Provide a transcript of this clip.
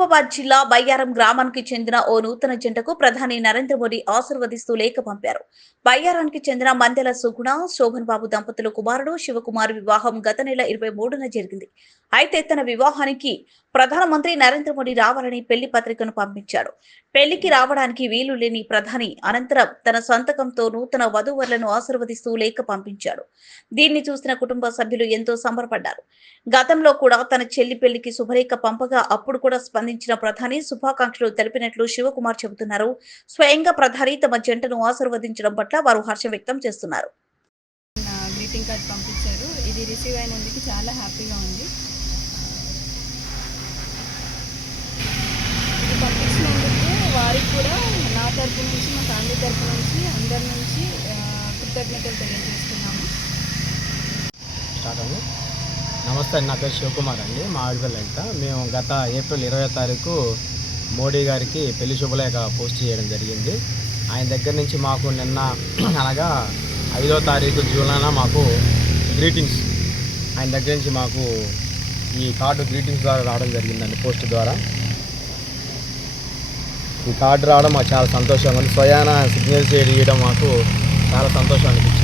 మహబూబాబాద్ జిల్లా బయ్యారం గ్రామానికి చెందిన ఓ నూతన జంటకు ప్రధాని నరేంద్ర మోదీ ఆశీర్వదిస్తూ లేఖ పంపారు. బయ్యారానికి చెందిన మందెల సుగుణ, శోభన్ బాబు దంపతుల కుమారుడు శివకుమార్ వివాహం గత నెల 23న జరిగింది. అయితే తన వివాహానికి ప్రధానమంత్రి నరేంద్ర మోదీ రావాలని పెళ్లి పత్రికను పంపించాడు. పెళ్లికి రావడానికి వీలు లేని ప్రధాని అనంతరం తన సంతకంతో నూతన వధూవరులను ఆశీర్వదిస్తూ లేఖ పంపించాడు. దీన్ని చూసిన కుటుంబ సభ్యులు ఎంతో సంబరపడ్డారు. గతంలో కూడా తన చెల్లి పెళ్లికి శుభలేఖ పంపగా అప్పుడు కూడా స్పందించిన ప్రధాని శుభాకాంక్షలు తెలిపినట్లు శివకుమార్ చెబుతున్నారు. స్వయంగా ప్రధాని తమ జంటను ఆశీర్వదించడం పట్ల వారు హర్షం వ్యక్తం చేస్తున్నారు. గ్రీటింగ్ కార్డ్ పంపించారు. ఇది రిసీవ్ అయినందుకు చాలా హ్యాపీగా ఉంది. ఇది పంపించినందుకు వారికి కూడా నా తరపు నుంచి, మా ఫ్యామిలీ తరపు నుంచి, అందరి నుంచి కృతజ్ఞతలు తెలియజేస్తున్నాము. నమస్తే, నా పేరు శివకుమార్ అండి. మా ఆడపిల్ల లలిత. మేము గత ఏప్రిల్ 20వ తారీఖు మోడీ గారికి పెళ్లి శుభలేఖ పోస్ట్ చేయడం జరిగింది. ఆయన దగ్గర నుంచి మాకు నిన్న అనగా 5వ తారీఖు జూలైన మాకు గ్రీటింగ్స్ ఆయన దగ్గర నుంచి మాకు ఈ కార్డు గ్రీటింగ్స్ ద్వారా రావడం జరిగిందండి. పోస్ట్ ద్వారా ఈ కార్డు రావడం మాకు చాలా సంతోషంగా ఉంది. స్వయాన సిగ్నల్ చేయడం మాకు చాలా సంతోషం అనిపించింది.